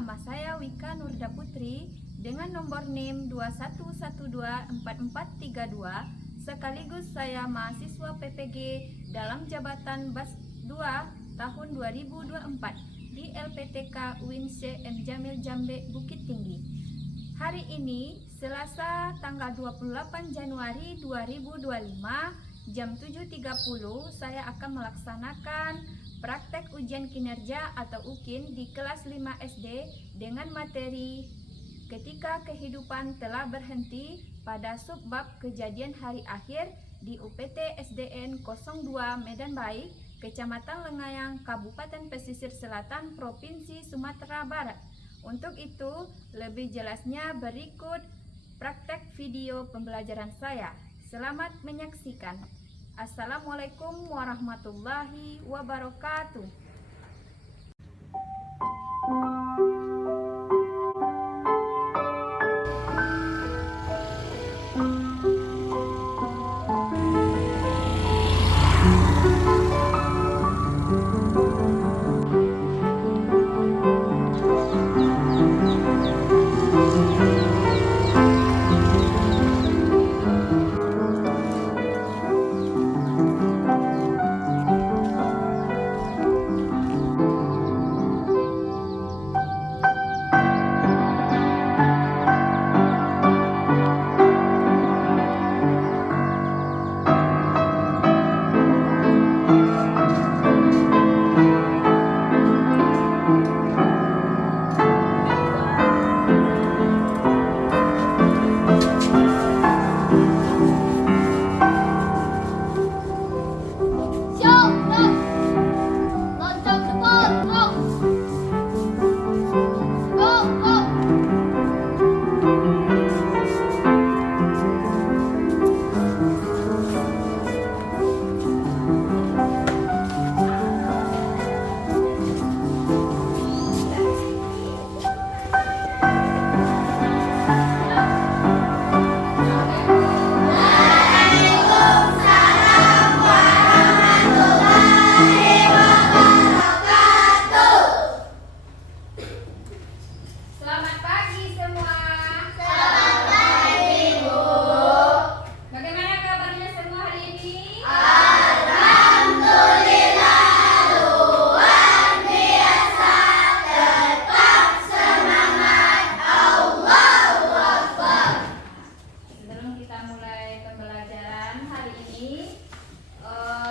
nama saya Wika Nurda Putri dengan nomor NIM 21124432. Sekaligus saya mahasiswa PPG dalam jabatan BAS 2 tahun 2024 di LPTK UIN M. Jamil Jambe Bukit Tinggi. Hari ini Selasa tanggal 28 Januari 2025 jam 7.30 saya akan melaksanakan praktek ujian kinerja atau UKIN di kelas 5 SD dengan materi ketika kehidupan telah berhenti pada subbab kejadian hari akhir di UPT SDN 02 Medan Baik, Kecamatan Lengayang, Kabupaten Pesisir Selatan, Provinsi Sumatera Barat. Untuk itu, lebih jelasnya berikut praktek video pembelajaran saya. Selamat menyaksikan. Assalamualaikum warahmatullahi wabarakatuh.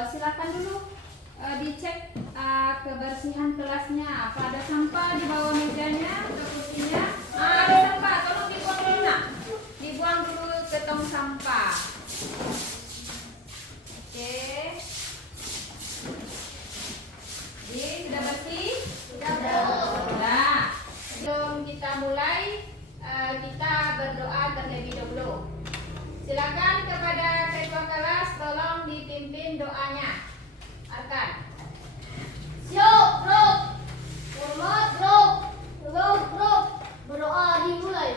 Silakan dulu dicek kebersihan kelasnya. Apa ada sampah di bawah mejanya atau kursinya? Ada sampah, tolong dibuang dulu nak. Dibuang dulu ke tong sampah. Oke. Jadi sudah bersih? Sudah. Nah, sebelum kita mulai, kita berdoa terlebih dahulu. Silakan kepada ketua kelas tolong dipimpin doanya. Arkan. Siap, bro. Hormat, bro. Bro. Berdoa dimulai.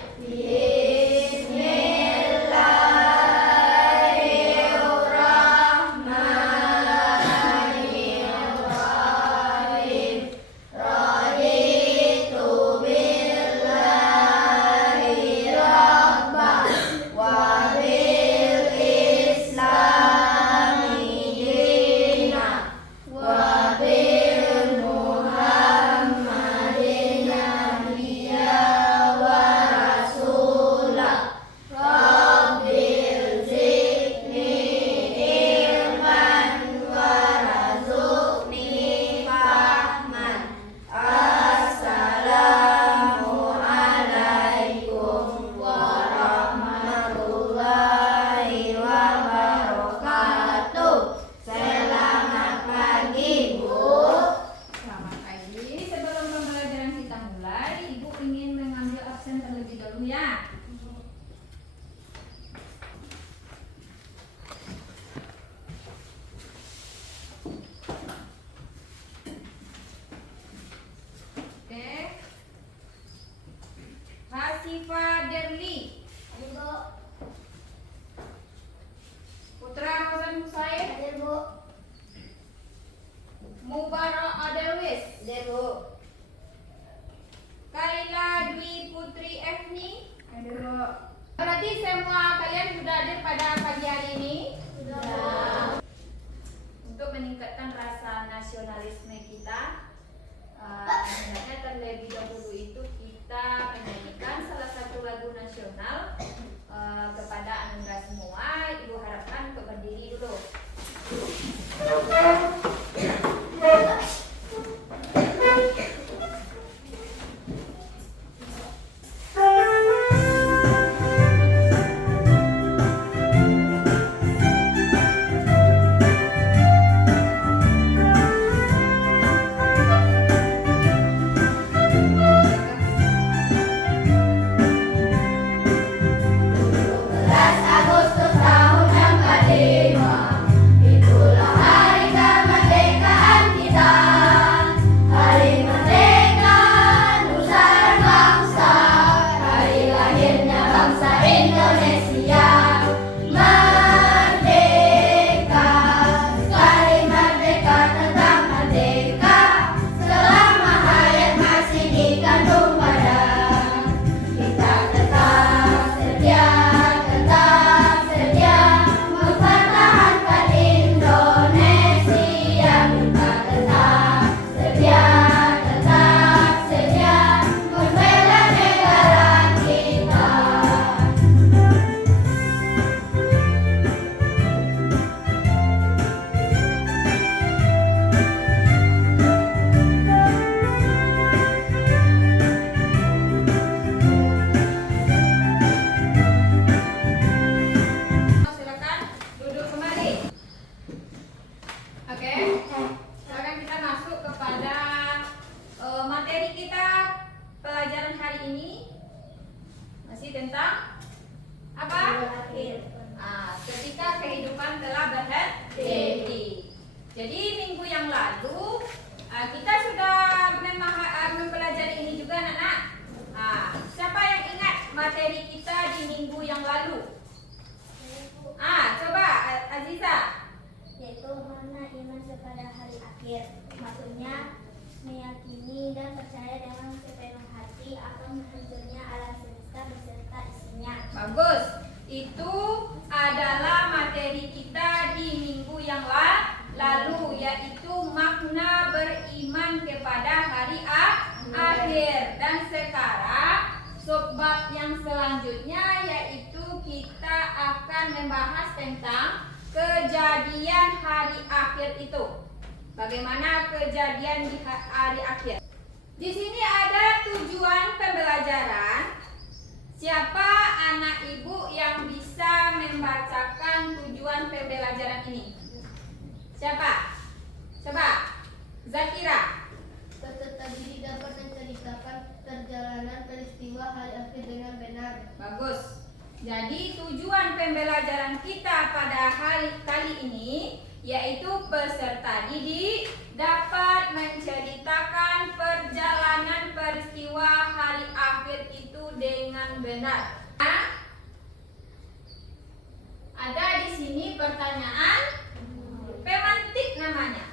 Hasifa Derli, Putra Hasan Husain, Mubarak Adelwis, Kaini Berarti semua kalian sudah hadir pada pagi hari ini? Sudah. Untuk meningkatkan rasa nasionalisme kita, hendaknya terlebih dahulu itu kita menyanyikan salah satu lagu nasional kepada Anda semua. Ibu harapkan untuk berdiri dulu. Agustus tahun 45, itulah hari kemerdekaan kita. Hari merdeka nusa dan bangsa, hari lahirnya bangsa Indonesia. Merdeka, sekali merdeka tetap merdeka, selama hayat masih dikandung badan. Kita tetap setia mempertahankan Indonesia. Kita tetap setia membela negara kita. Silakan duduk kembali. Oke, sekarang kita masuk kepada materi kita pelajaran hari ini. Masih tentang apa? Ketika kehidupan telah berhenti. Jadi minggu yang lalu kita sudah mempelajari ini juga, anak-anak. Siapa yang ingat materi kita di minggu yang lalu? Coba Aziza. Yaitu mana iman kepada hari akhir. Maksudnya meyakini dan percaya dengan sepenuh hati akan hancurnya alam semesta beserta isinya. Bagus. Itu adalah materi kita di minggu yang lalu, yaitu makna beriman kepada hari akhir. Dan sekarang subbab yang selanjutnya yaitu kita akan membahas tentang kejadian hari akhir itu. Bagaimana kejadian di hari akhir? Di sini ada tujuan pembelajaran. Siapa anak ibu yang bisa membacakan tujuan pembelajaran ini? Siapa? Coba, Zakira. Peserta didik dapat menceritakan perjalanan peristiwa hari akhir dengan benar. Bagus. Jadi tujuan pembelajaran kita pada hari kali ini yaitu peserta didik dapat menceritakan perjalanan peristiwa hari akhir itu dengan benar. Ada di sini pertanyaan pemantik namanya.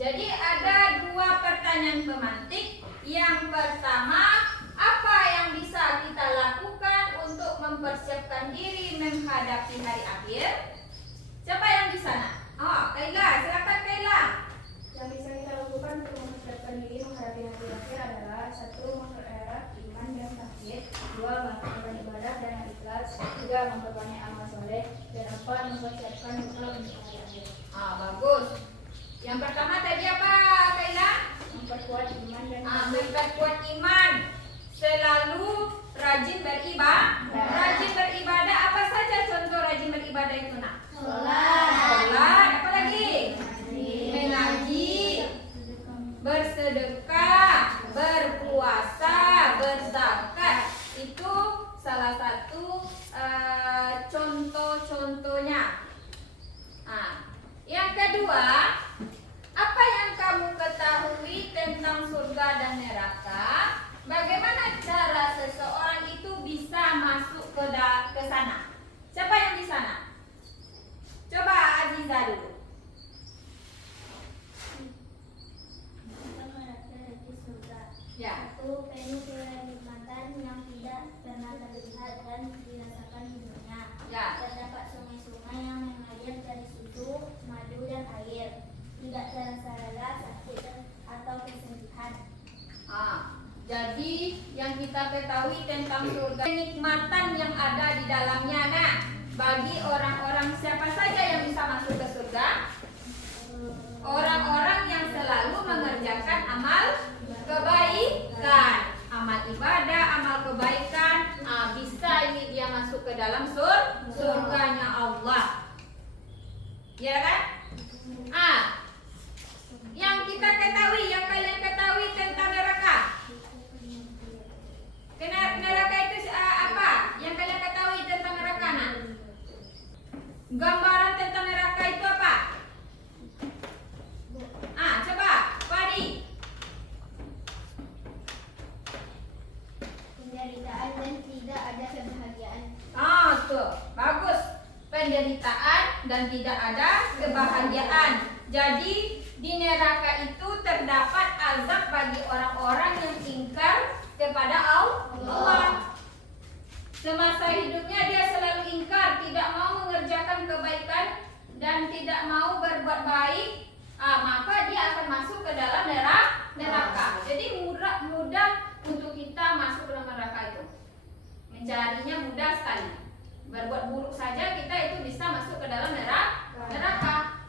Jadi ada dua pertanyaan pemantik. Yang pertama, apa yang bisa kita lakukan untuk mempersiapkan diri menghadapi hari akhir? Siapa yang di sana? Kaila, silakan Kaila. Yang bisa kita lakukan untuk mempersiapkan diri menghadapi hari akhir adalah: 1. Mempererat iman dan tauhid, 2. Melakukan ibadah dan ikhlas, 3. Memperbanyak amal soleh, dan 4. Mempersiapkan bekal untuk hari akhir. Bagus. Yang pertama tadi apa, Kaila? Memperkuat iman dan Memperkuat iman. Selalu rajin beribadah. Rajin beribadah, apa saja contoh rajin beribadah itu, nak? Sholat, apa lagi? Mengaji, bersedekah, berpuasa, berzakat. Itu salah satu contoh-contohnya. Yang kedua, apa yang kamu ketahui tentang surga dan neraka? Bagaimana cara seseorang itu bisa masuk ke sana? Siapa yang di sana? Coba Aziza dulu. Kita mengharapkan nanti surga. Ya. 1. Penuh kenikmatan yang tidak pernah terlihat dan dirasakan hidupnya. Ya. Terdapat sungai-sungai yang mengalir dari susu, madu, dan air. Tidak terasa lelah, sakit, atau kesedihan. Jadi yang kita ketahui tentang surga, kenikmatan yang ada di dalamnya. Nah, bagi orang-orang siapa saja yang bisa masuk ke surga? Orang-orang yang selalu mengerjakan amal kebaikan, amal ibadah, amal kebaikan. Bisa ini dia masuk ke dalam surganya Allah. Ya kan? Yang kita ketahui, yang kalian ketahui tentang neraka. Neraka itu apa? Yang kalian ketahui tentang neraka, nah? Gambaran tentang neraka itu apa? Coba, Fadi. Penderitaan dan tidak ada kebahagiaan. Tuh, bagus. Penderitaan dan tidak ada kebahagiaan. Jadi di neraka itu terdapat azab bagi orang-orang yang ingkar kepada Allah. Semasa hidupnya dia selalu ingkar, tidak mau mengerjakan kebaikan dan tidak mau berbuat baik, maka dia akan masuk ke dalam neraka. Jadi mudah untuk kita masuk ke dalam neraka itu. Mencarinya mudah sekali. Berbuat buruk saja kita itu bisa masuk ke dalam neraka.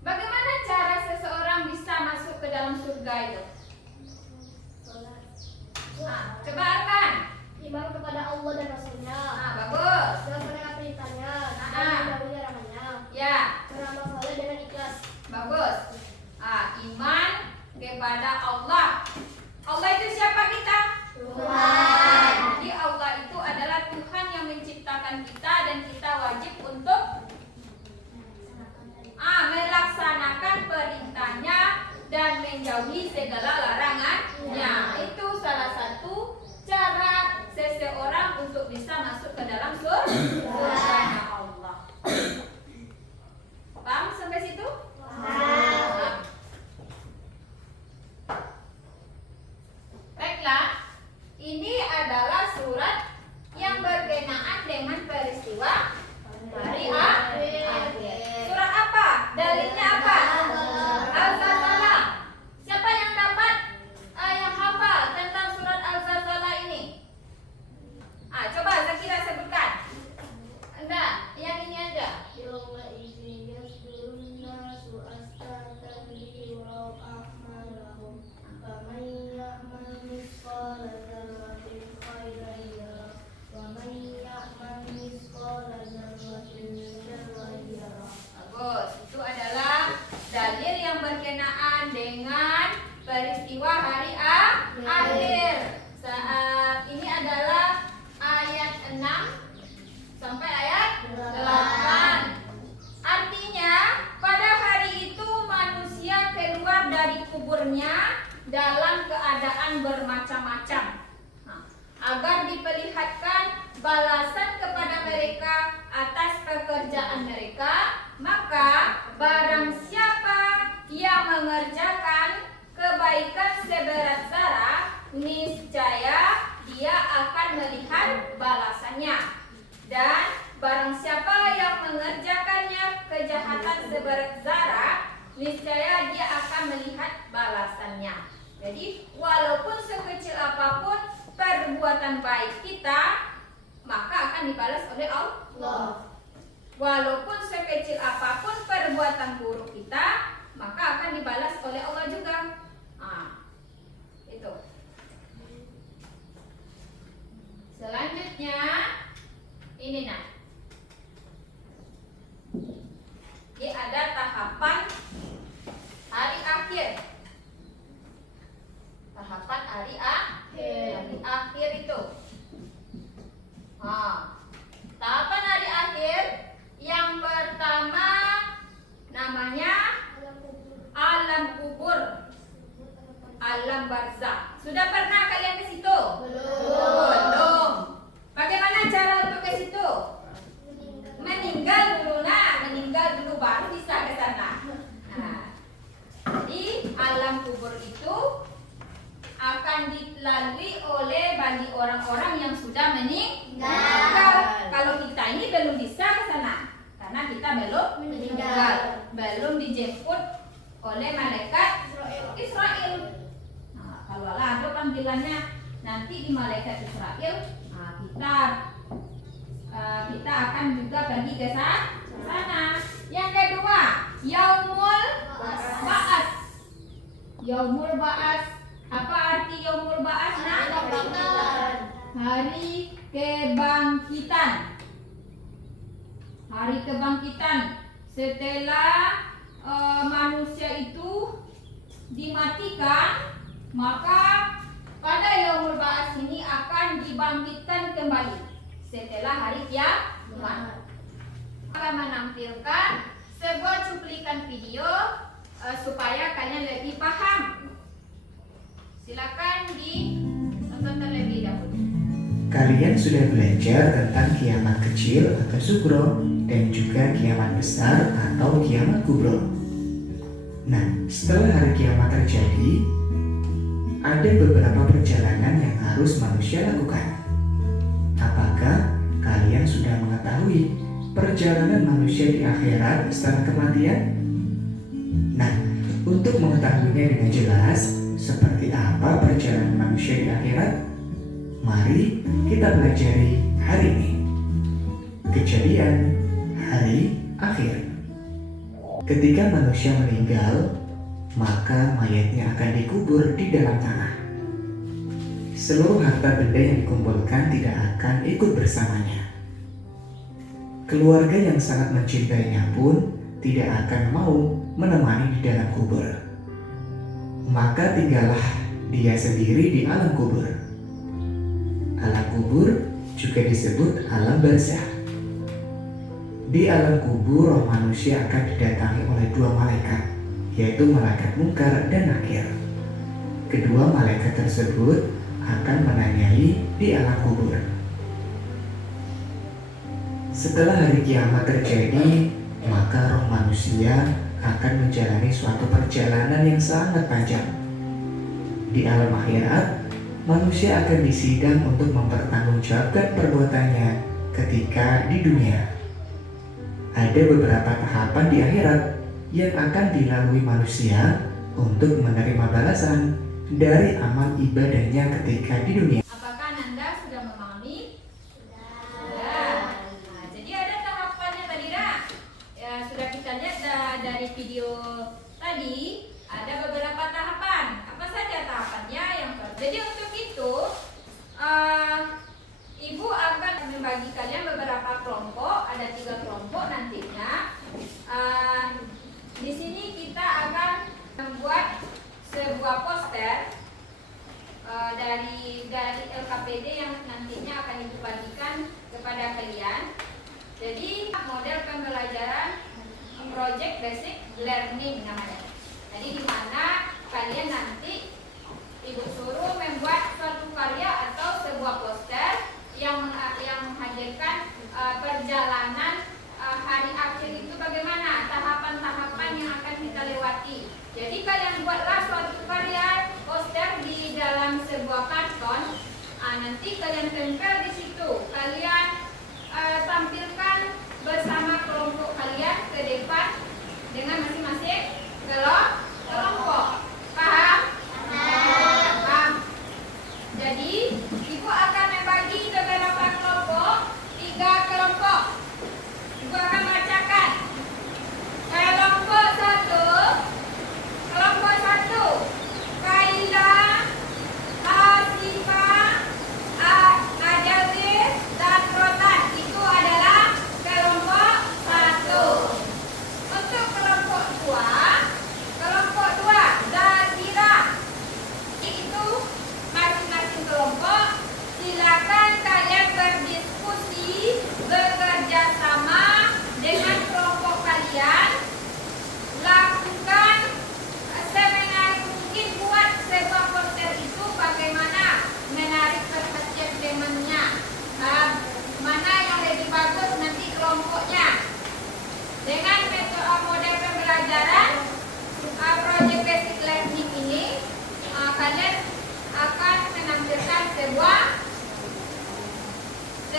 Bagaimana cara seseorang bisa masuk ke dalam surga itu? Coba Arkan. Iman kepada Allah dan Rasulnya. Bagus. Dan menaati perintahnya. Dan menjauhi larangannya. Ya. Beramal saleh dengan ikhlas. Bagus. Iman kepada Allah. Allah itu siapa kita? Tuhan. Jadi Allah itu adalah Tuhan yang menciptakan kita dan kita wajib untuk melaksanakan perintahnya dan menjauhi segala larangannya. Itu salah satu cara seseorang untuk bisa masuk ke dalam surga Allah. Paham sampai situ? Paham. Baiklah, ini adalah surat yang berkenaan dengan peristiwa hari akhir. Surat apa? Dalilnya apa? Al-Zalzalah. Siapa yang dapat yang hafal tentang surat Al-Zalzalah ini? Coba Zakira sebutkan. Enggak, yang ini aja. Bagus, itu adalah dalil yang berkenaan dengan peristiwa hari akhir. Saat ini adalah ayat 6 sampai ayat 8. Artinya pada hari itu manusia keluar dari kuburnya dalam keadaan bermacam-macam, agar diperlihatkan balasan kepada mereka atas pekerjaan mereka. Maka barang siapa yang mengerjakan kebaikan seberat zarah, niscaya dia akan melihat balasannya. Dan barang siapa yang mengerjakannya kejahatan seberat zarah, niscaya dia akan melihat balasannya. Jadi walaupun sekecil apapun perbuatan baik kita, maka akan dibalas oleh Allah. Walaupun sekecil apapun perbuatan buruk kita, maka akan dibalas oleh Allah juga. Itu. Selanjutnya ini Ini ada tahapan hari akhir. Tahapan hari akhir. Hari akhir itu. Tahapan hari akhir yang pertama namanya alam kubur, alam barzakh. Sudah pernah kalian ke situ? Belum. Bagaimana cara untuk ke situ? Meninggal dulu baru bisa ke sana. Jadi alam kubur itu akan dilalui oleh bagi orang-orang yang sudah meninggal. Kalau kita ini belum bisa ke sana karena kita belum meninggal, belum dijemput oleh malaikat Israel. Nah, kalau ada panggilannya nanti di malaikat Israel, nah, kita akan juga pergi ke sana. Yang kedua, Yaumul Ba'ats. Yaumul Ba'ats. Apa arti Yaumul Ba'ats? Hari kebangkitan. Hari kebangkitan setelah manusia itu dimatikan, maka pada Yaumul Ba'ats ini akan dibangkitkan kembali setelah hari kiamat. Akan menampilkan sebuah cuplikan video supaya kalian lebih paham. Silakan ditonton terlebih dahulu. Kalian sudah belajar tentang kiamat kecil atau sugro dan juga kiamat besar atau kiamat kubro. Nah, setelah hari kiamat terjadi, ada beberapa perjalanan yang harus manusia lakukan. Apakah kalian sudah mengetahui perjalanan manusia di akhirat setelah kematian? Nah, untuk mengetahuinya dengan jelas, seperti apa perjalanan manusia di akhirat, mari kita pelajari hari ini. Kejadian hari akhir. Ketika manusia meninggal, maka mayatnya akan dikubur di dalam tanah. Seluruh harta benda yang dikumpulkan tidak akan ikut bersamanya. Keluarga yang sangat mencintainya pun tidak akan mau menemani di dalam kubur. Maka tinggallah dia sendiri di alam kubur. Alam kubur juga disebut alam barzakh. Di alam kubur, roh manusia akan didatangi oleh dua malaikat, yaitu malaikat Munkar dan Nakir. Kedua malaikat tersebut akan menanyai di alam kubur. Setelah hari kiamat terjadi, maka roh manusia akan menjalani suatu perjalanan yang sangat panjang. Di alam akhirat, manusia akan disidang untuk mempertanggungjawabkan perbuatannya ketika di dunia. Ada beberapa tahapan di akhirat yang akan dilalui manusia untuk menerima balasan dari amal ibadahnya ketika di dunia. Apakah Nanda sudah memahami? Sudah. Nah, jadi ada tahapannya tadi, Ra. Ya, sudah kita lihat dari video tadi, ada beberapa tahapan. Apa saja tahapannya? Jadi untuk itu, Ibu akan membagi kalian beberapa kelompok, ada 3 kelompok nantinya. Di sini kita akan membuat sebuah poster dari LKPD yang nantinya akan Ibu bagikan kepada kalian. Jadi model pembelajaran Project Basic Learning namanya. Jadi di mana kalian nanti Ibu suruh membuat suatu karya atau sebuah poster yang menghadirkan perjalanan hari akhir itu bagaimana, tahapan-tahapan yang akan kita lewati. Jadi kalian buatlah suatu karya poster di dalam sebuah karton. Nanti kalian tempel di situ. Kalian tampilkan bersama kelompok kalian ke depan dengan masing-masing kelompok. Paham? Paham. Jadi Ibu akan membagi beberapa kelompok, 3 kelompok. Ibu akan bacakan. Kelompok 1, Kaila, Hasifah, Adawir, dan Rotan. Itu adalah kelompok 1. Untuk kelompok 2, Zakira. Itu masing-masing kelompok silakan kalian berdiskusi, bekerja sama dengan kelompok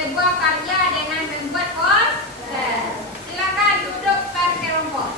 sebuah karya dengan membuat poster. Silakan duduk berkelompok.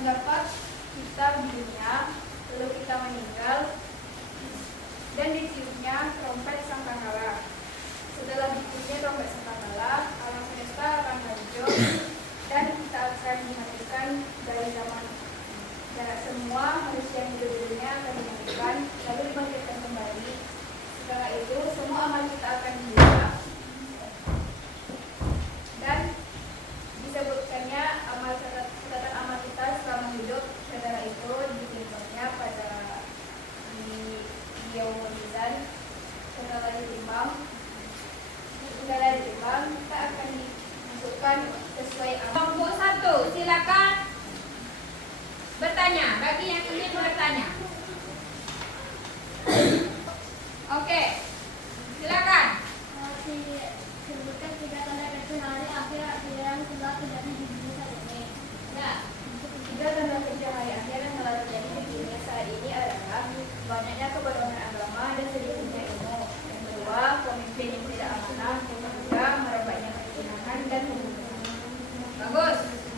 terdapat kita di dunia, lalu kita meninggal, dan ditiupnya trompet sangkakala. Setelah ditiupnya trompet sangkakala, alam semesta akan hancur dan kita akan dimatikan dari zaman. Dan semua manusia yang hidup di dunia akan dimatikan, lalu dibangkitkan kembali. Setelah itu, semua amal kita akan hilang. Dan disebutkannya catatan amal kita selama hidup. Setelah itu ditimbangnya pada di yaumul mizan. Setelah ditimbang kita akan dimasukkan sesuai amal. Kelompok 1, silakan bertanya bagi yang ingin bertanya. Oke, silakan. Sebutkan 3 tanda kecil hari akhir yang telah terjadi di dunia saat ini. Ya. 3 tanda kecil hari akhir yang telah terjadi di dunia saat ini adalah banyaknya kebodohan agama dan sedikitnya ilmu. Yang kedua, pemimpin yang tidak amanah. Yang ketiga, merebaknya kecurangan dan pembunuhan. Bagus.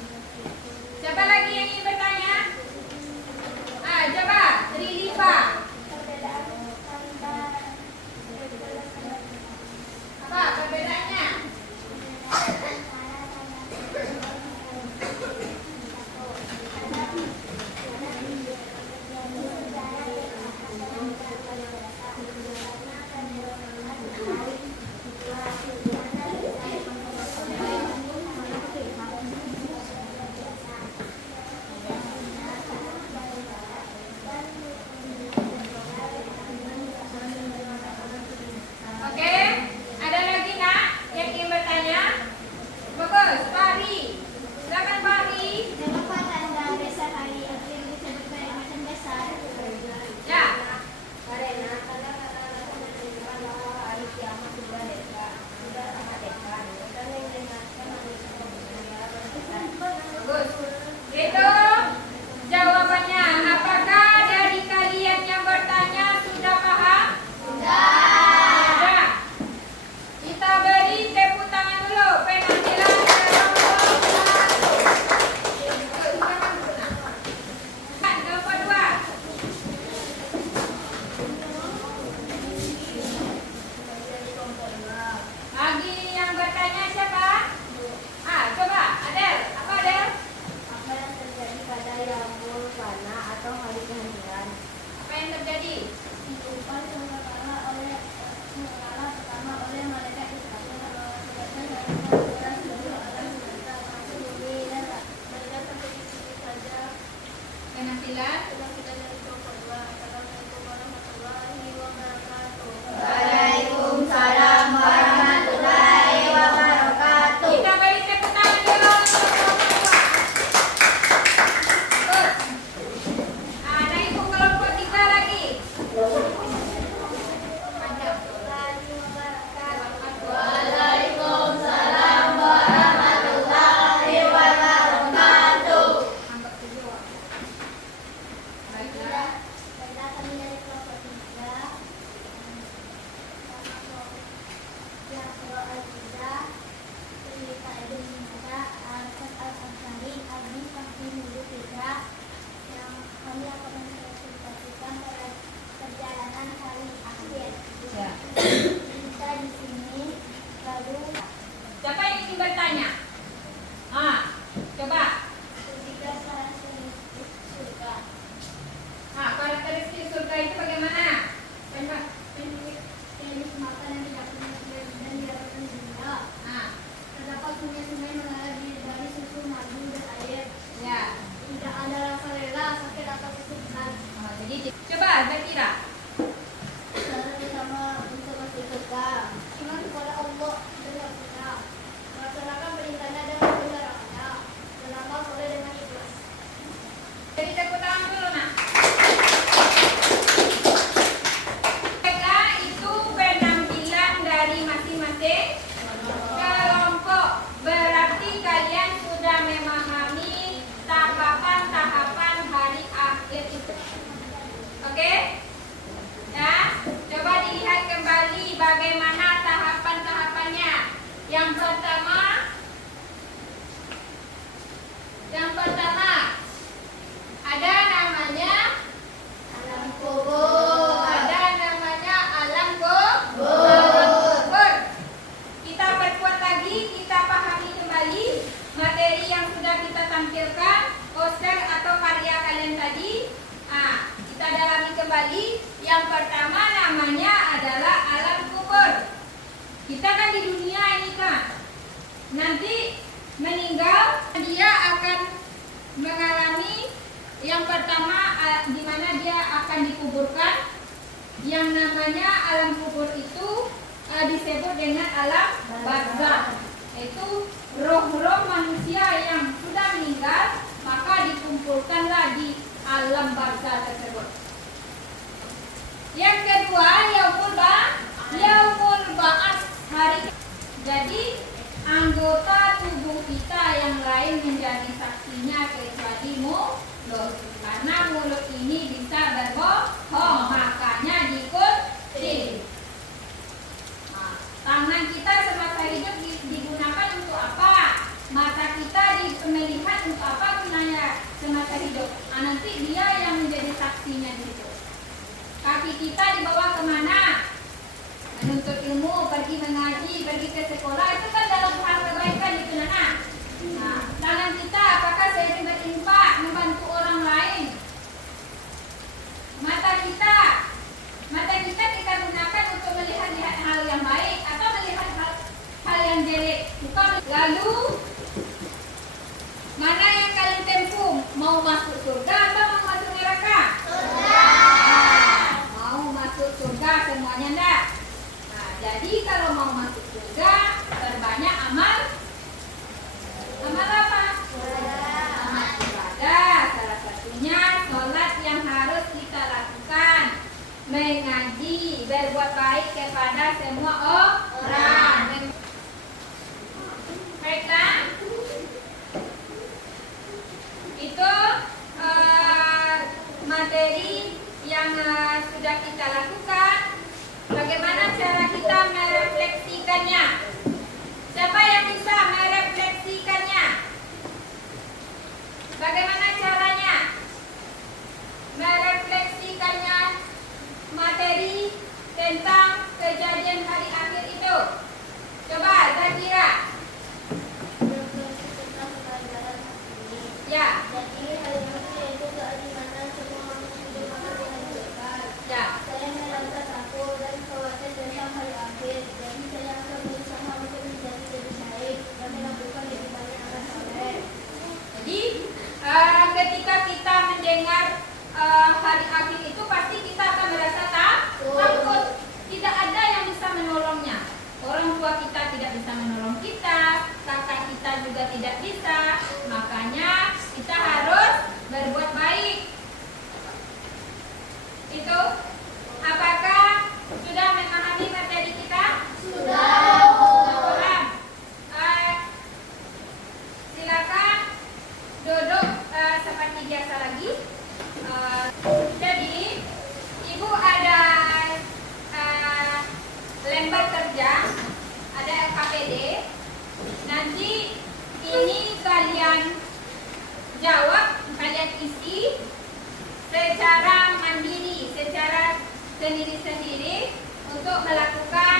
Kita kan di dunia ini kan, nanti meninggal dia akan mengalami yang pertama di mana dia akan dikuburkan, yang namanya alam kubur itu disebut dengan alam barzakh. Itu roh-roh manusia yang sudah meninggal maka dikumpulkanlah di alam barzakh tersebut. Yang kedua, yaumul ba'ats, hari. Jadi anggota tubuh kita yang lain menjadi saksinya kecuali mulut, karena mulut ini bisa berbohong, makanya dikunci. Nah, tangan kita semasa hidup digunakan untuk apa? Mata kita melihat untuk apa gunanya semasa hidup? Nanti dia yang menjadi saksinya di situ. Kaki kita dibawa kemana? Menuntut ilmu, pergi mengaji, pergi ke sekolah, itu kan dalam hal kebaikan itu Nana. Nah, tangan kita apakah sering berinfak, membantu orang lain? Mata kita kita gunakan untuk melihat hal yang baik atau melihat hal yang jelek. Bukan. Lalu mana yang kalian tempuh? Mau masuk surga atau mau masuk neraka? Mau masuk surga semuanya enggak? Nah, jadi kalau mau masuk surga berbanyak amal apa? Amal ibadah. Salah satunya sholat yang harus kita lakukan, mengaji, berbuat baik kepada semua orang. Baiklah, itu materi yang sudah kita lakukan. Bagaimana cara kita merefleksikannya? Siapa yang bisa merefleksikannya? Bagaimana caranya merefleksikannya materi tentang kejadian hari akhir itu? Coba Zakira. Ya. Jadi hari ini yaitu saat dimana semua manusia hidup akan dihancurkan. Ya. Saya merasa takut dan khawatir tentang hari akhir. Jadi saya akan berusaha untuk menjadi lebih baik dan melakukan lebih banyak amal soleh. Jadi ketika kita mendengar hari akhir itu pasti kita akan merasa takut. Tidak ada yang bisa menolongnya. Orang tua kita tidak bisa menolong kita, kakak kita juga tidak bisa. Makanya kita harus berbuat baik. Itu apakah sudah memahami materi kita? Sudah. Orang. Silakan duduk seperti biasa lagi. Jadi ibu ada lembar kerja, ada LKPD. Nanti ini kalian jawab, kalian isi secara mandiri, secara sendiri-sendiri untuk melakukan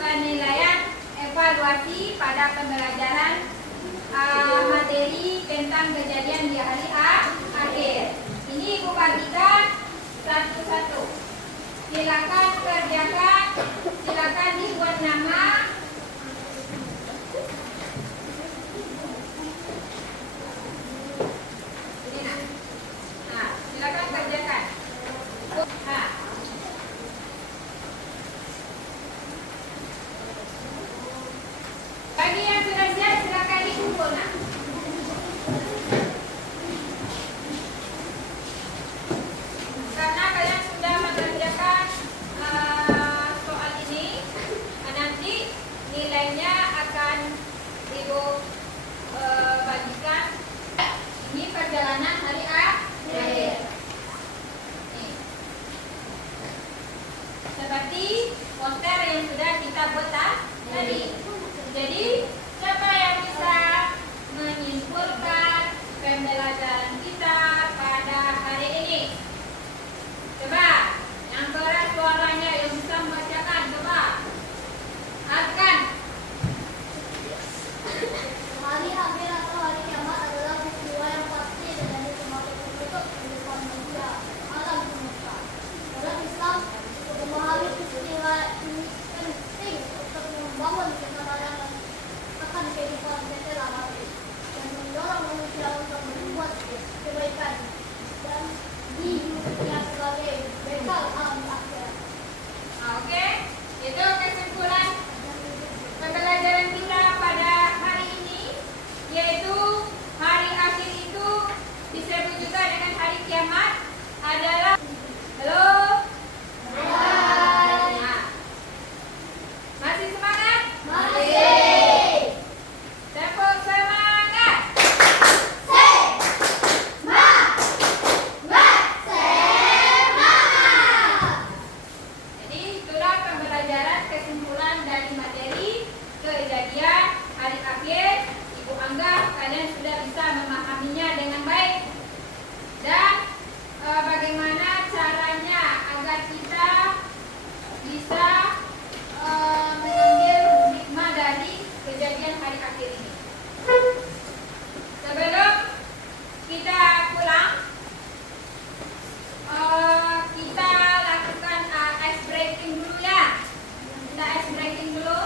penilaian evaluasi pada pembelajaran materi tentang kejadian di hari akhir. Ini ibu bagikan satu-satu. Silakan kerjakan, silakan dibuat nama. Ini nah, silakan kerjakan. Nah. Bagi yang sudah siap silakan dikumpul. Nah. Karena kalian sudah mengerjakan soal ini, nanti dan mendorong manusia untuk berbuat kebaikan dan hidupnya sebagai bekal alam akhirat. Oke, itu kesimpulan pembelajaran kita pada hari ini, yaitu hari akhir itu disebut juga dengan hari kiamat adalah halo. Nah, masih semangat? Masih. Tepuk semangat. Jadi itulah pembelajaran kesimpulan dari materi kejadian hari akhir. Ibu anggap kalian sudah bisa memahaminya dengan baik. Dan bagaimana caranya agar kita bisa mengambil hikmah dari kejadian hari akhir ini. Sebelum kita pulang, kita lakukan ice breaking dulu ya. Kita ice breaking dulu.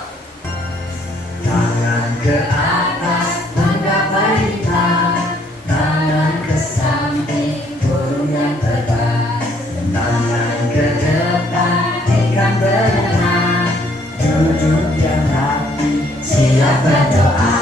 Tangan ke atas menggapai hitam, tangan ke samping burung yang terbang, tangan ke depan ikan berenang, duduk yang rapi siap berdoa.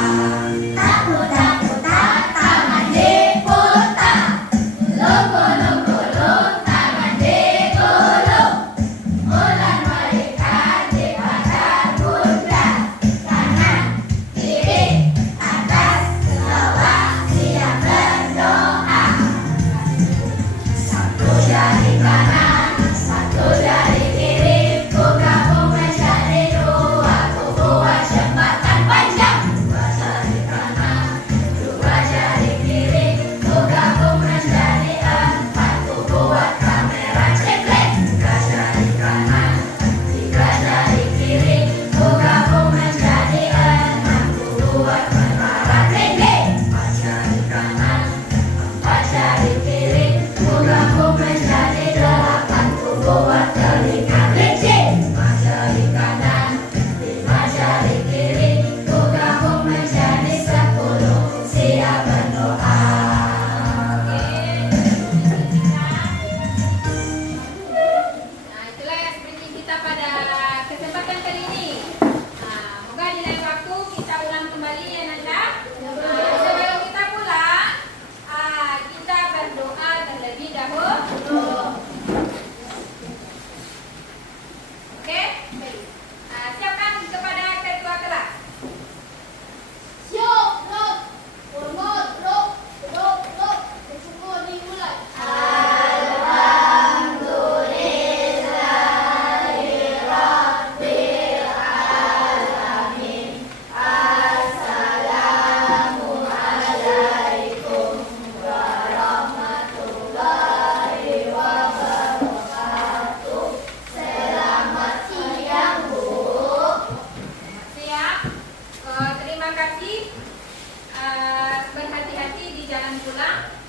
Nah, itulah ya seperti kita pada kesempatan kali ini. Nah, moga di lain waktu kita ulang kembali ya Nanda. Nah, sebelum kita pulang, kita berdoa terlebih dahulu. Oke? Baik. Siapkan kepada ketua kelas. Bersyukur dimulai. Siap. Terima kasih. Berhati-hati di jalan pulang.